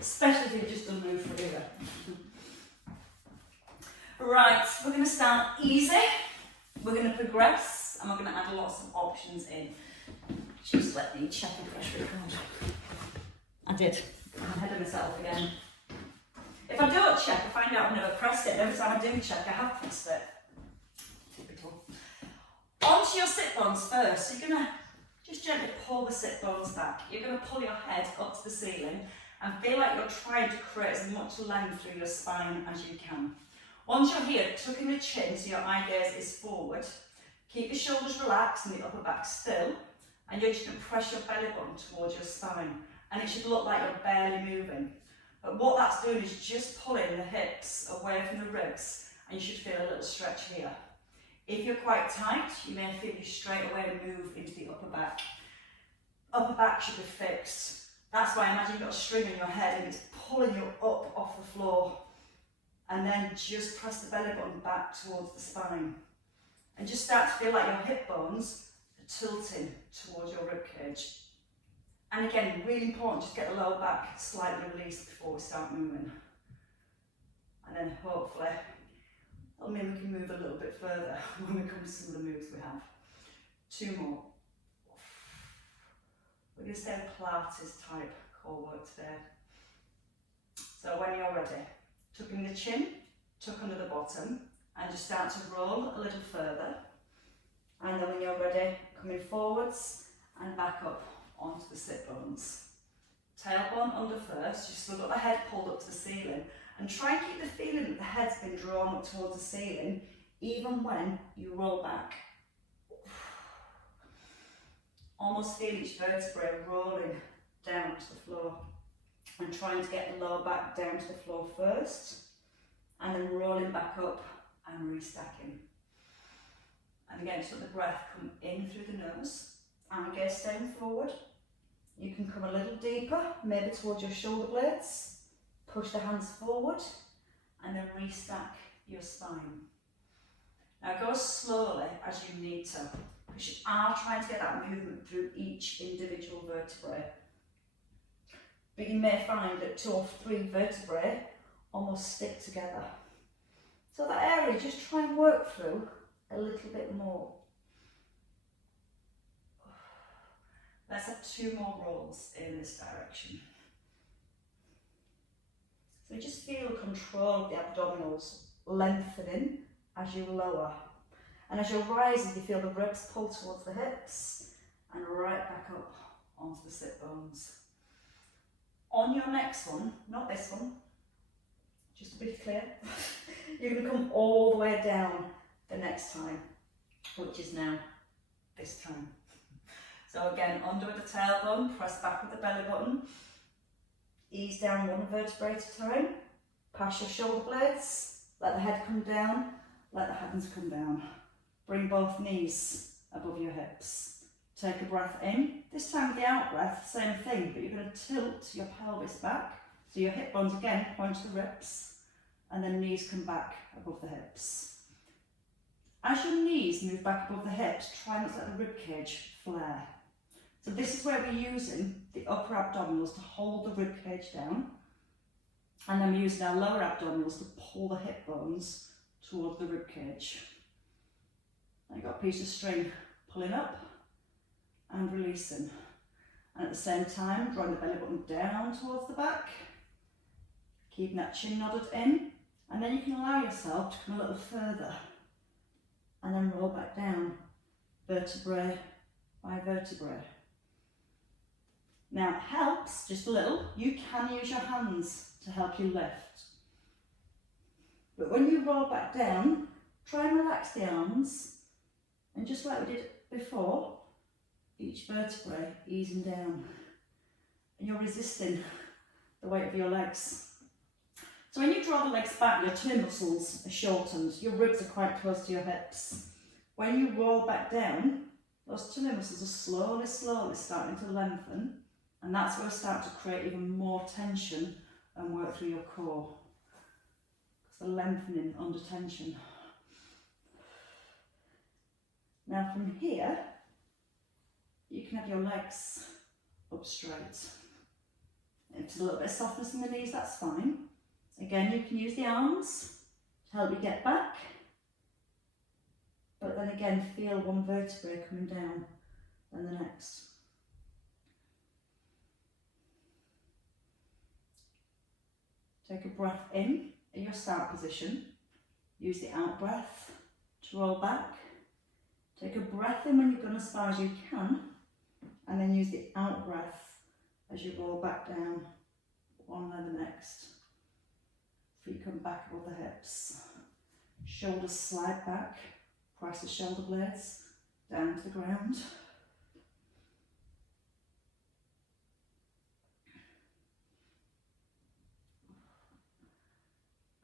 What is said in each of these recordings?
especially if you've just done move for either. Right, we're going to start easy, we're going to progress, and we're going to add lots of options in. Just let me check and press record. I did. I'm ahead of myself again. If I don't check, I find out I've never pressed it. Every time I do check, I have pressed it. Typical. Onto your sit bones first. So you're going to just gently pull the sit bones back. You're going to pull your head up to the ceiling and feel like you're trying to create as much length through your spine as you can. Once you're here, tuck in the chin so your eye gaze is forward. Keep your shoulders relaxed and the upper back still. And you're just going to press your belly button towards your spine. And it should look like you're barely moving. But what that's doing is just pulling the hips away from the ribs, and you should feel a little stretch here. If you're quite tight, you may feel you straight away move into the upper back. Upper back should be fixed. That's why imagine you've got a string in your head and it's pulling you up off the floor. And then just press the belly button back towards the spine. And just start to feel like your hip bones are tilting towards your rib cage. And again, really important, just get the lower back slightly released before we start moving. And then hopefully, that'll mean we can move a little bit further when we come to some of the moves we have. 2 more. We're going to stay with Pilates type core work today. So when you're ready, tuck in the chin, tuck under the bottom, and just start to roll a little further. And then when you're ready, coming forwards and back up onto the sit bones. Tailbone under first, you've still got the head pulled up to the ceiling, and try and keep the feeling that the head's been drawn up towards the ceiling even when you roll back. Almost feel each vertebrae rolling down to the floor, and trying to get the lower back down to the floor first, and then rolling back up and restacking. And again, just let the breath come in through the nose, and gaze staying forward. You can come a little deeper, maybe towards your shoulder blades, push the hands forward, and then restack your spine. Now go as slowly as you need to, because you are trying to get that movement through each individual vertebrae. But you may find that 2 or 3 vertebrae almost stick together. So that area, just try and work through a little bit more. Let's have 2 more rolls in this direction. So just feel control of the abdominals lengthening as you lower. And as you're rising, you feel the ribs pull towards the hips and right back up onto the sit bones. On your next one, not this one, just to be clear, you're going to come all the way down the next time, which is now this time. So again, under with the tailbone, press back with the belly button, ease down 1 vertebrae at a time, pass your shoulder blades, let the head come down, let the hands come down. Bring both knees above your hips. Take a breath in. This time with the out breath, same thing, but you're going to tilt your pelvis back. So your hip bones again point to the ribs, and then knees come back above the hips. As your knees move back above the hips, try not to let the rib cage flare. So this is where we're using the upper abdominals to hold the rib cage down, and then we're using our lower abdominals to pull the hip bones towards the rib cage. Now you've got a piece of string pulling up and releasing, and at the same time drawing the belly button down towards the back, keeping that chin nodded in, and then you can allow yourself to come a little further and then roll back down vertebrae by vertebrae. Now it helps just a little, you can use your hands to help you lift, but when you roll back down, try and relax the arms, and just like we did before, each vertebrae easing down, and you're resisting the weight of your legs. So when you draw the legs back, your tummy muscles are shortened, your ribs are quite close to your hips. When you roll back down, those tummy muscles are slowly starting to lengthen, and that's where we start to create even more tension and work through your core. It's the lengthening under tension. Now from here, you can have your legs up straight. If there's a little bit of softness in the knees, that's fine. Again, you can use the arms to help you get back. But then again, feel one vertebrae coming down, then the next. Take a breath in at your start position. Use the out breath to roll back. Take a breath in when you've gone as far as you can, and then use the out breath as you roll back down, one then the next. Feet come back above the hips. Shoulders slide back. Press the shoulder blades down to the ground.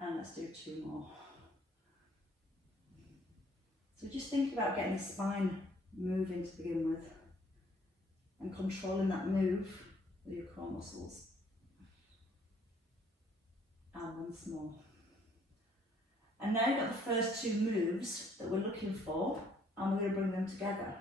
And let's do 2 more. So just think about getting the spine moving to begin with and controlling that move with your core muscles. And once more. And now you've got the first 2 moves that we're looking for, and we're going to bring them together.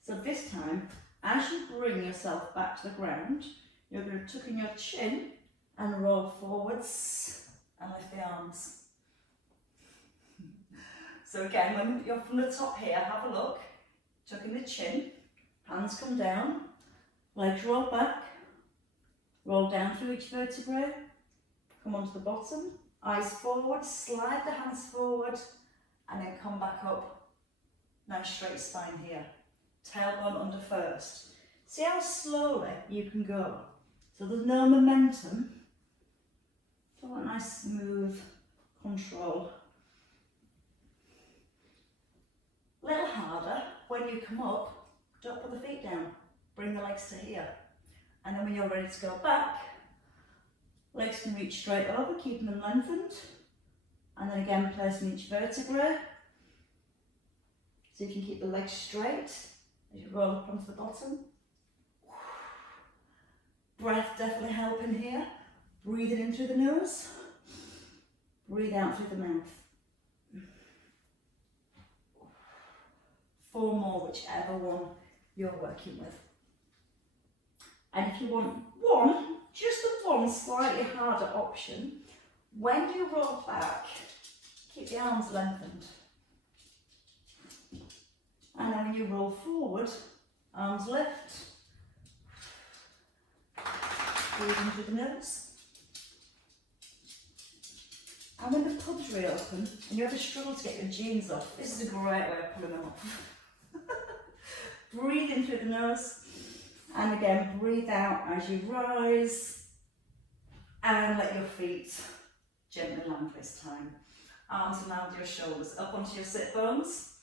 So this time, as you bring yourself back to the ground, you're going to tuck in your chin and roll forwards and lift the arms. So again, when you're from the top here, have a look, tuck in the chin, hands come down, legs roll back, roll down through each vertebrae, come onto the bottom, eyes forward, slide the hands forward, and then come back up. Nice straight spine here. Tailbone under first. See how slowly you can go. So there's no momentum. So a nice smooth control. A little harder when you come up, don't put the feet down. Bring the legs to here. And then when you're ready to go back, legs can reach straight over, keeping them lengthened. And then again, placing each vertebrae. So you can keep the legs straight as you roll up onto the bottom. Breath definitely helping here. Breathing in through the nose. Breathe out through the mouth. 4 more, whichever one you're working with. And if you want one, just one slightly harder option, when you roll back, keep the arms lengthened. And then when you roll forward, arms lift. Breathing through the nose. And when the pubs reopen and you ever struggle to get your jeans off, this is a great way of pulling them off. Breathe in through the nose, and again breathe out as you rise, and let your feet gently land this time. Arms around your shoulders, up onto your sit bones.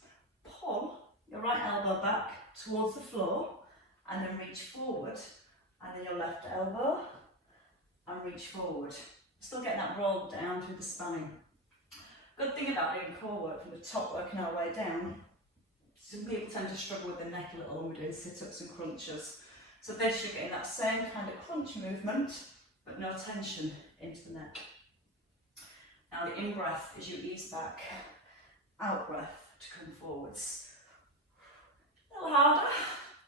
Pull your right elbow back towards the floor, and then reach forward, and then your left elbow, and reach forward. Still getting that roll down through the spine. Good thing about doing core work from the top, working our way down, some people tend to struggle with the neck a little when we're doing sit-ups and crunches. So this, you're getting that same kind of crunch movement, but no tension into the neck. Now the in-breath is you ease back, out-breath to come forwards. A little harder,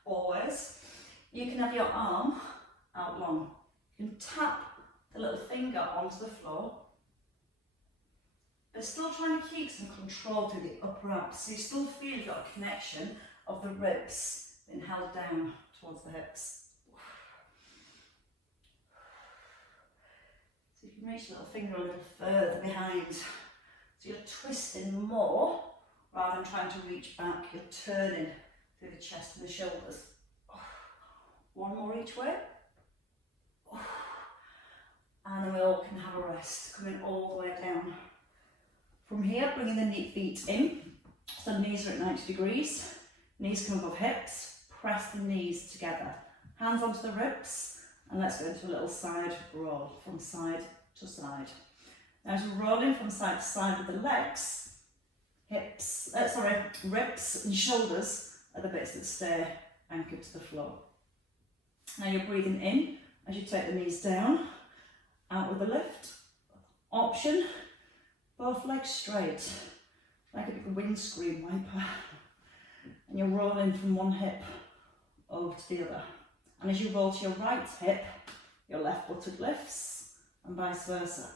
always. You can have your arm out long. You can tap the little finger onto the floor, but still trying to keep some control through the upper abs. So you still feel you've got a connection of the ribs being held down towards the hips. So you can reach the little finger a little further behind. So you're twisting more rather than trying to reach back. You're turning through the chest and the shoulders. 1 more each way. And then we all can have a rest, coming all the way down. From here, bringing the feet in, so knees are at 90 degrees, knees come above hips, press the knees together, hands onto the ribs, and let's go into a little side roll from side to side. Now as we're rolling from side to side with the legs, ribs and shoulders are the bits that stay anchored to the floor. Now you're breathing in as you take the knees down, out with a lift. Option, both legs straight, like a big windscreen wiper. And you're rolling from one hip over to the other. And as you roll to your right hip, your left buttock lifts and vice versa.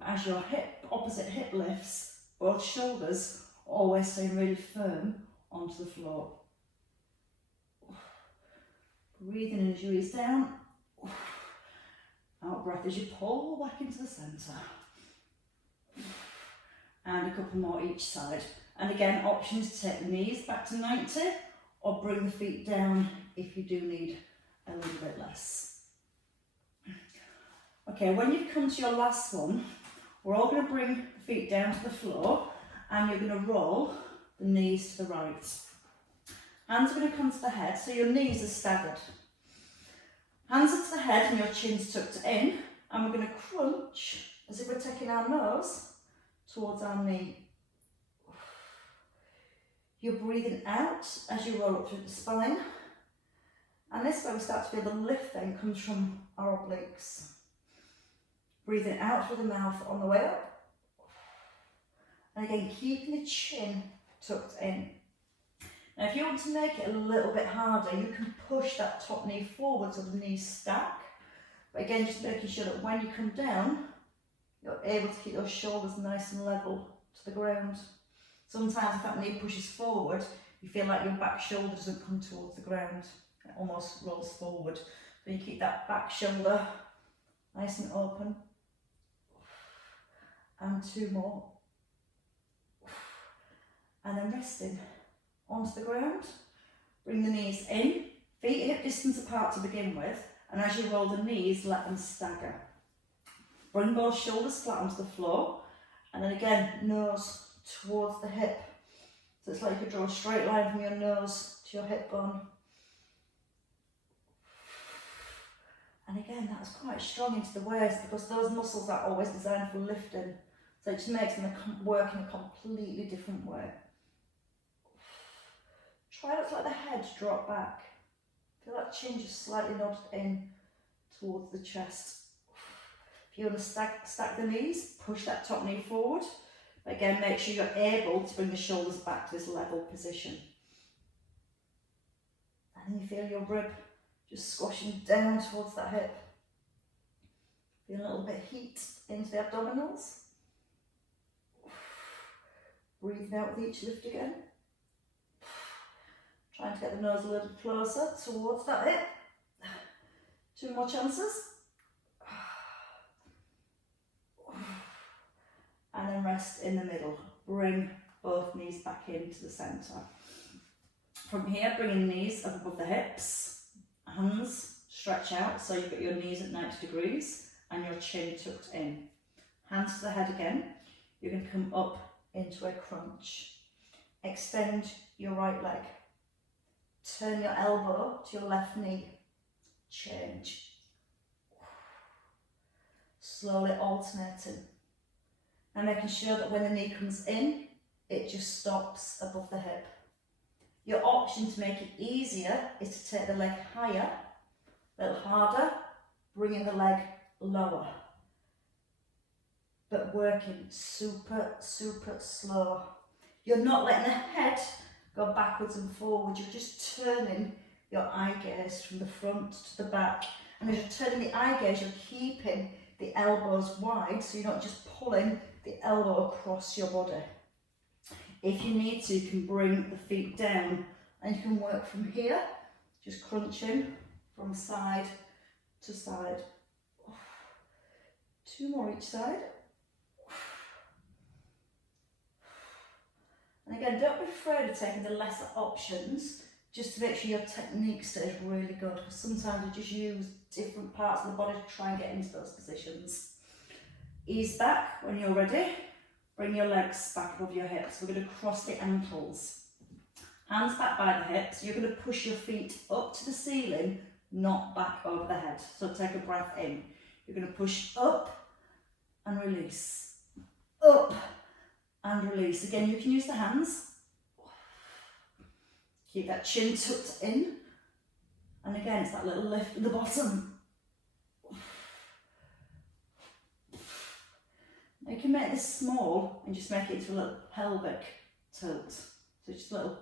As your opposite hip lifts, both shoulders always stay really firm onto the floor. Breathing in as you ease down. Out breath as you pull back into the centre. And a couple more each side. And again, options to take the knees back to 90 or bring the feet down if you do need a little bit less. Okay, when you've come to your last one, we're all going to bring the feet down to the floor and you're going to roll the knees to the right. Hands are going to come to the head, so your knees are staggered. Hands are to the head and your chin's tucked in, and we're going to crunch as if we're taking our nose towards our knee. You're breathing out as you roll up through the spine, and this way we start to feel the lift then comes from our obliques. Breathing out through the mouth on the way up, and again keeping the chin tucked in. Now if you want to make it a little bit harder, you can push that top knee forward so the knees stack. But again, just making sure that when you come down, you're able to keep those shoulders nice and level to the ground. Sometimes if that knee pushes forward, you feel like your back shoulder doesn't come towards the ground. It almost rolls forward. So you keep that back shoulder nice and open. And two more. And then resting onto the ground. Bring the knees in, feet hip distance apart to begin with, and as you roll the knees, let them stagger. Bring both shoulders flat onto the floor, and then again, nose towards the hip. So it's like you could draw a straight line from your nose to your hip bone. And again, that's quite strong into the waist because those muscles are always designed for lifting. So it just makes them work in a completely different way. Try not to let the head drop back. Feel that chin just slightly nodded in towards the chest. If you want to stack the knees, push that top knee forward. But again, make sure you're able to bring the shoulders back to this level position. And then you feel your rib just squashing down towards that hip. Feel a little bit of heat into the abdominals. Breathing out with each lift again. Trying to get the nose a little closer towards that hip. Two more chances. And then rest in the middle. Bring both knees back into the centre. From here, bringing the knees up above the hips. Hands stretch out so you've got your knees at 90 degrees and your chin tucked in. Hands to the head again. You're going to come up into a crunch. Extend your right leg. Turn your elbow to your left knee. Change. Slowly alternating. And making sure that when the knee comes in, it just stops above the hip. Your option to make it easier is to take the leg higher, a little harder, bringing the leg lower. But working super, super slow. You're not letting the head go backwards and forwards, you're just turning your eye gaze from the front to the back. And as you're turning the eye gaze, you're keeping the elbows wide, so you're not just pulling the elbow across your body. If you need to, you can bring the feet down and you can work from here, just crunching from side to side. Two more each side. And again, don't be afraid of taking the lesser options, just to make sure your technique stays really good, because sometimes you just use different parts of the body to try and get into those positions. Ease back when you're ready. Bring your legs back above your hips. We're going to cross the ankles. Hands back by the hips. You're going to push your feet up to the ceiling, not back over the head. So take a breath in. You're going to push up and release. Up and release. Again, you can use the hands. Keep that chin tucked in. And again, it's that little lift at the bottom. You can make this small and just make it into a little pelvic tilt. So just a little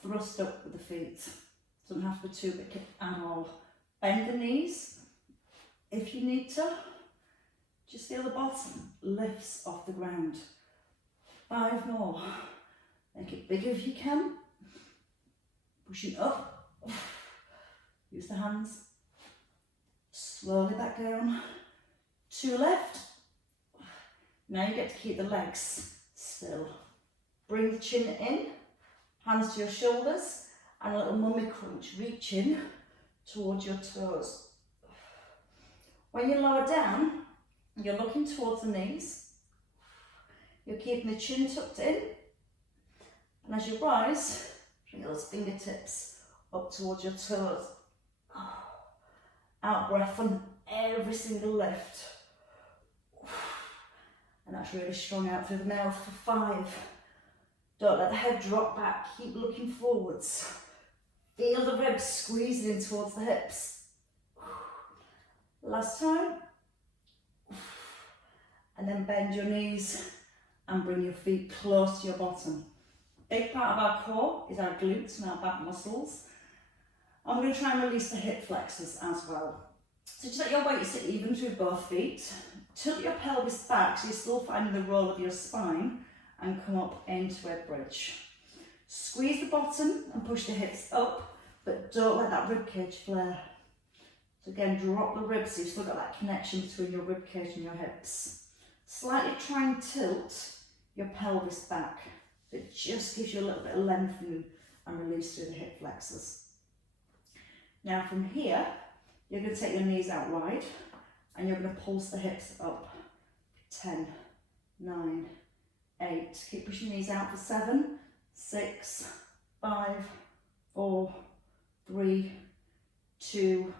thrust up with the feet. Doesn't have to be too big at all. Bend the knees If you need to, just feel the bottom lifts off the ground. 5 more. Make it bigger if you can. Pushing up. Use the hands. Slowly back down. 2 left. Now you get to keep the legs still. Bring the chin in, hands to your shoulders, and a little mummy crunch, reaching towards your toes. When you lower down, you're looking towards the knees. You're keeping the chin tucked in. And as you rise, bring those fingertips up towards your toes. Out breath on every single lift. And that's really strong out through the mouth for 5. Don't let the head drop back, keep looking forwards. Feel the ribs squeezing in towards the hips. Last time. And then bend your knees and bring your feet close to your bottom. Big part of our core is our glutes and our back muscles. I'm going to try and release the hip flexors as well. So just let your weight sit even through both feet. Tilt your pelvis back so you're still finding the roll of your spine and come up into a bridge. Squeeze the bottom and push the hips up, but don't let that rib cage flare. So again, drop the ribs so you've still got that connection between your rib cage and your hips. Slightly try and tilt your pelvis back. It just gives you a little bit of length and release through the hip flexors. Now from here, you're going to take your knees out wide and you're going to pulse the hips up. 10, 9, 8. Keep pushing the knees out for 7, 6, 5, 4, 3, 2,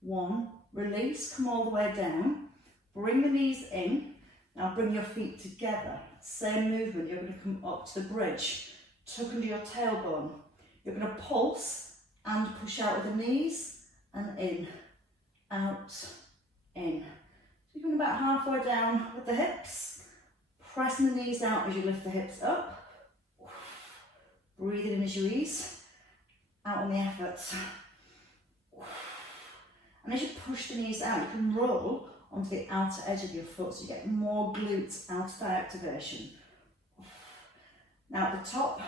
1. Release, come all the way down. Bring the knees in. Now bring your feet together. Same movement, you're going to come up to the bridge. Tuck under your tailbone. You're going to pulse and push out with the knees and in, out, in. So you're going about halfway down with the hips. Pressing the knees out as you lift the hips up. Breathe in as you ease. Out on the effort. And as you push the knees out, you can roll onto the outer edge of your foot so you get more glutes out of that activation. Now at the top,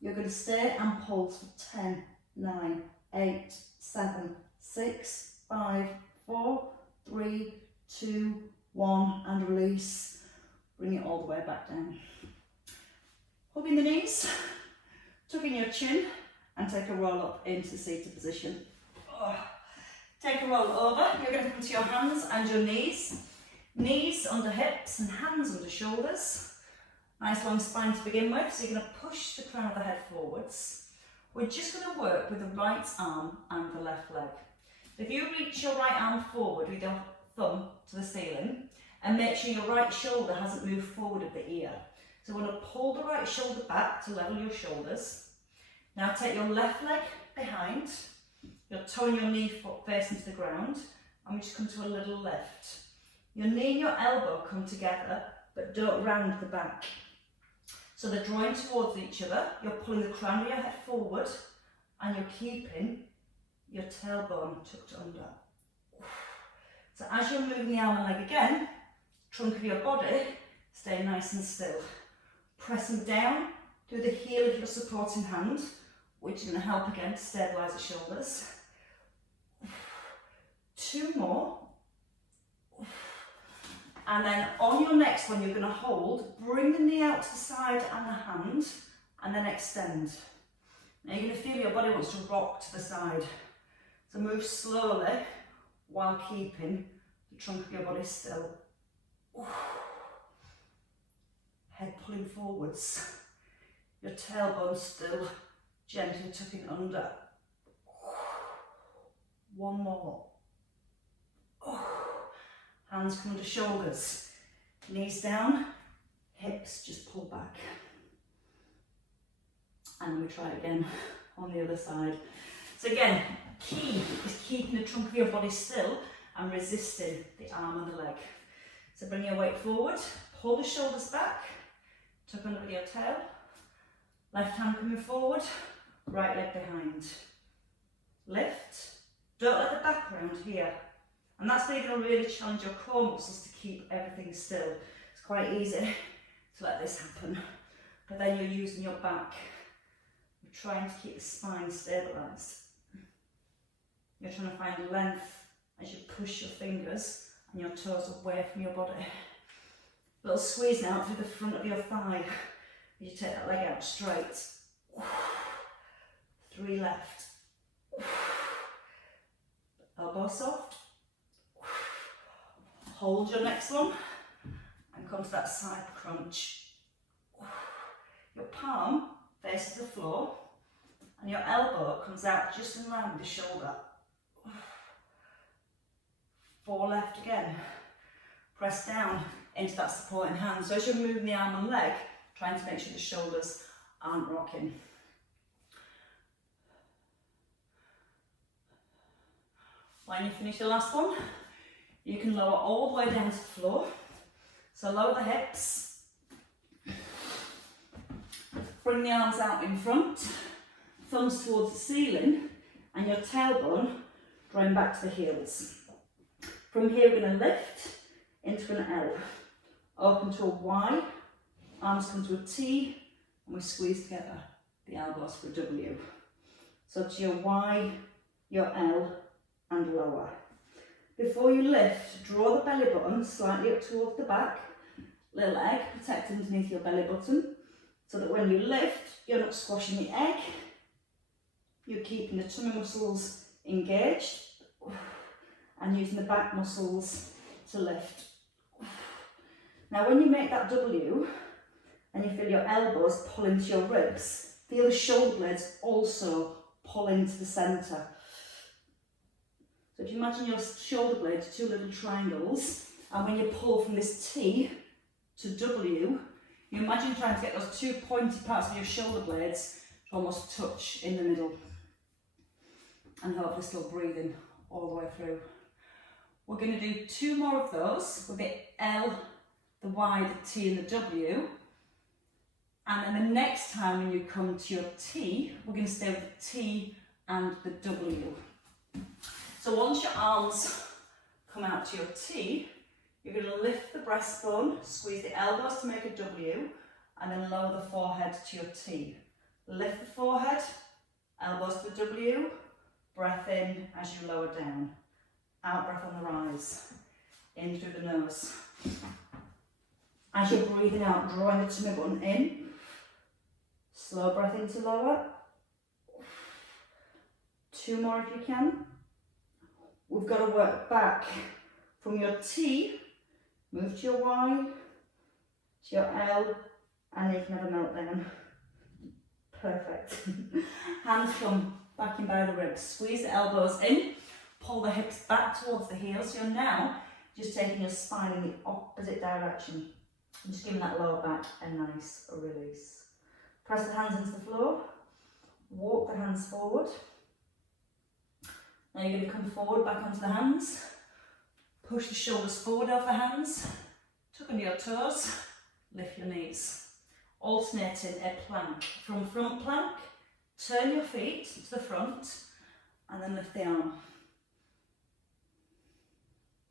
you're going to stay and pulse for 10, 9, 8, 7, 6, 5, 4, 3, 2, 1, and release. Bring it all the way back down. Hugging the knees, tucking your chin, and take a roll up into seated position. Take a roll over. You're going to come to your hands and your knees. Knees under hips and hands under shoulders. Nice long spine to begin with. So you're going to push the crown of the head forwards. We're just going to work with the right arm and the left leg. If you reach your right arm forward with your thumb to the ceiling and make sure your right shoulder hasn't moved forward of the ear. So we're going to pull the right shoulder back to level your shoulders. Now take your left leg behind. Your toe and your knee facing to the ground, and we just come to a little lift. Your knee and your elbow come together, but don't round the back. So they're drawing towards each other. You're pulling the crown of your head forward, and you're keeping your tailbone tucked under. So as you're moving the arm and leg again, trunk of your body, stay nice and still. Pressing down through the heel of your supporting hand, which is going to help again to stabilise the shoulders. 2 more. And then on your next one, you're going to hold, bring the knee out to the side and the hand, and then extend. Now you're going to feel your body wants to rock to the side. So move slowly while keeping the trunk of your body still. Head pulling forwards. Your tailbone still gently tucking under. 1 more. Hands come under shoulders. Knees down, hips just pull back. And we try again on the other side. So again, key is keeping the trunk of your body still and resisting the arm and the leg. So bring your weight forward, pull the shoulders back, tuck under with your tail. Left hand coming forward, right leg behind. Lift. Don't let the back round here. And that's where you're going to really challenge your core muscles to keep everything still. It's quite easy to let this happen, but then you're using your back. You're trying to keep the spine stabilised. You're trying to find length as you push your fingers and your toes away from your body. A little squeeze now through the front of your thigh as you take that leg out straight. 3 left. Elbow soft. Hold your next one and come to that side crunch. Your palm faces the floor and your elbow comes out just in line with the shoulder. 4 left again. Press down into that supporting hand. So as you're moving the arm and leg, trying to make sure the shoulders aren't rocking. When you finish the last one, you can lower all the way down to the floor. So lower the hips. Bring the arms out in front, thumbs towards the ceiling, and your tailbone drawing back to the heels. From here we're going to lift into an L, open to a Y, arms come to a T, and we squeeze together the elbows for a W. So to your Y, your L, and lower. Before you lift, draw the belly button slightly up towards the back, little egg protected underneath your belly button, so that when you lift, you're not squashing the egg, you're keeping the tummy muscles engaged, and using the back muscles to lift. Now when you make that W, and you feel your elbows pull into your ribs, feel the shoulder blades also pull into the centre. So if you imagine your shoulder blades, 2 little triangles, and when you pull from this T to W, you imagine trying to get those 2 pointy parts of your shoulder blades to almost touch in the middle. And hopefully still breathing all the way through. We're going to do 2 more of those with the L, the Y, the T and the W. And then the next time when you come to your T, we're going to stay with the T and the W. So once your arms come out to your T, you're going to lift the breastbone, squeeze the elbows to make a W, and then lower the forehead to your T. Lift the forehead, elbows to the W, breath in as you lower down. Out breath on the rise, in through the nose. As you're breathing out, drawing the tummy button in, slow breath in to lower. 2 more if you can. We've got to work back from your T, move to your Y, to your L, and you can have a meltdown. Perfect. Hands come back in by the ribs. Squeeze the elbows in, pull the hips back towards the heels. You're now just taking your spine in the opposite direction. And just giving that lower back a nice release. Press the hands into the floor, walk the hands forward. Now you're going to come forward back onto the hands, push the shoulders forward over the hands, tuck under your toes, lift your knees. Alternating a plank. From front plank, turn your feet to the front and then lift the arm.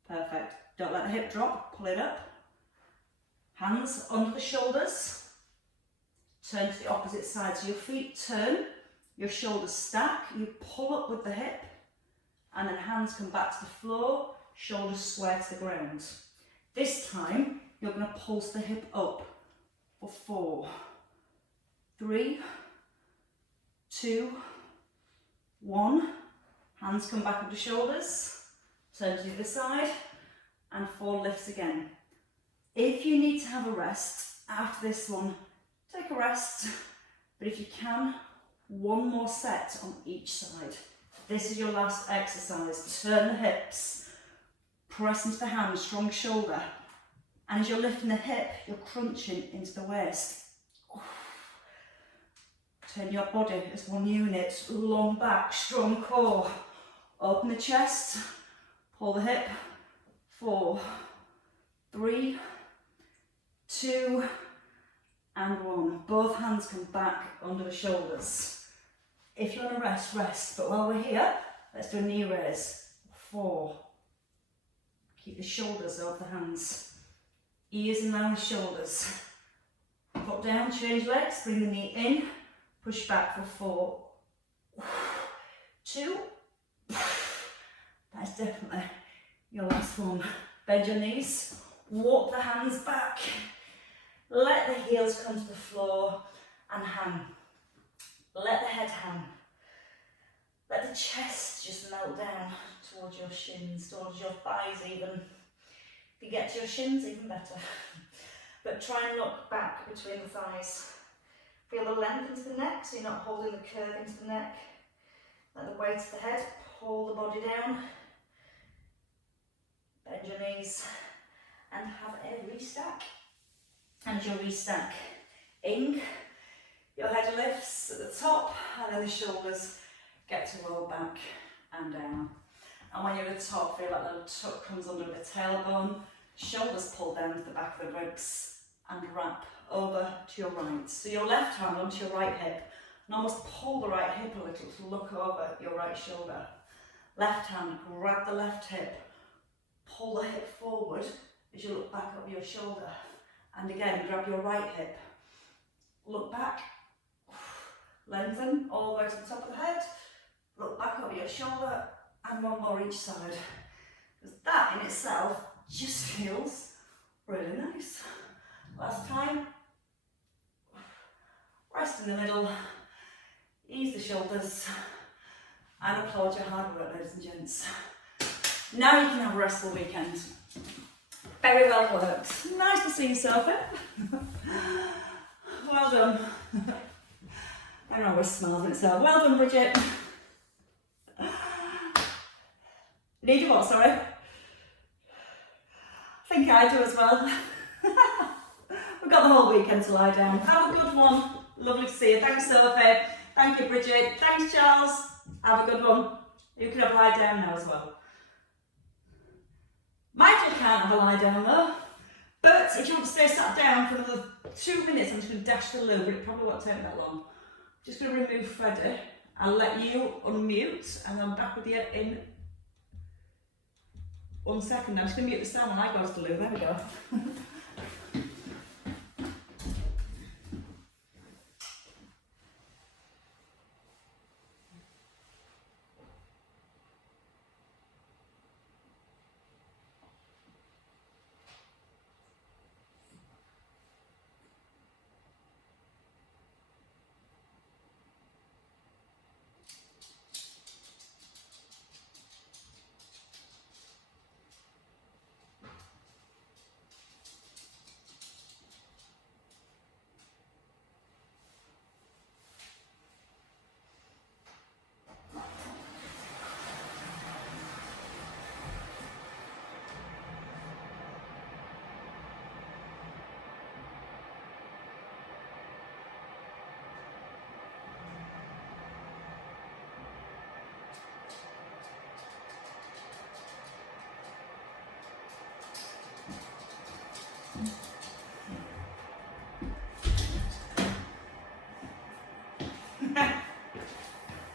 Perfect. Don't let the hip drop, pull it up. Hands under the shoulders, turn to the opposite side. So your feet turn, your shoulders stack, you pull up with the hip, and then hands come back to the floor, shoulders square to the ground. This time, you're going to pulse the hip up for 4, 3, 2, 1. Hands come back up the shoulders, turn to the other side, and 4 lifts again. If you need to have a rest after this one, take a rest, but if you can, 1 more set on each side. This is your last exercise. Turn the hips, press into the hand, strong shoulder, and as you're lifting the hip, you're crunching into the waist. Turn your body as one unit, long back, strong core. Open the chest, pull the hip, 4, 3, 2, and 1. Both hands come back under the shoulders. If you want to rest, rest. But while we're here, let's do a knee raise. 4, Keep the shoulders over the hands. Ears in line with shoulders. Put down, change legs, bring the knee in, push back for 4, 2. That's definitely your last one. Bend your knees, walk the hands back, let the heels come to the floor and hang. Let the head hang. Let the chest just melt down towards your shins, towards your thighs even. If you get to your shins, even better. But try and look back between the thighs. Feel the length into the neck, so you're not holding the curve into the neck. Let the weight of the head pull the body down. Bend your knees and have a restack. And as you restack, your head lifts at the top and then the shoulders get to roll back and down. And when you're at the top, feel like the tuck comes under the tailbone, shoulders pull down to the back of the ribs and wrap over to your right. So your left hand onto your right hip and almost pull the right hip a little to look over your right shoulder. Left hand, grab the left hip, pull the hip forward as you look back over your shoulder. And again, grab your right hip, look back, lengthen all the way to the top of the head, look back over your shoulder, and one more each side. Because that in itself just feels really nice. Last time, rest in the middle, ease the shoulders, and applaud your hard work, ladies and gents. Now you can have a restful weekend. Very well worked. Nice to see you, Sophie. Well done. I always smiles when it's over. Well done, Bridget. Need you what, sorry? I think I do as well. We've got the whole weekend to lie down. Have a good one. Lovely to see you. Thanks, Sophie. Thank you, Bridget. Thanks, Charles. Have a good one. You can have a lie down now as well. Michael can't have a lie down though. But if you want to stay sat down for another 2 minutes, I'm just going to dash the loo, but it probably won't take that long. Just going to remove Freddie. I'll let you unmute and I'm back with you in 1 second. I'm just going to mute the sound when I go to the loo. There we go. Mm.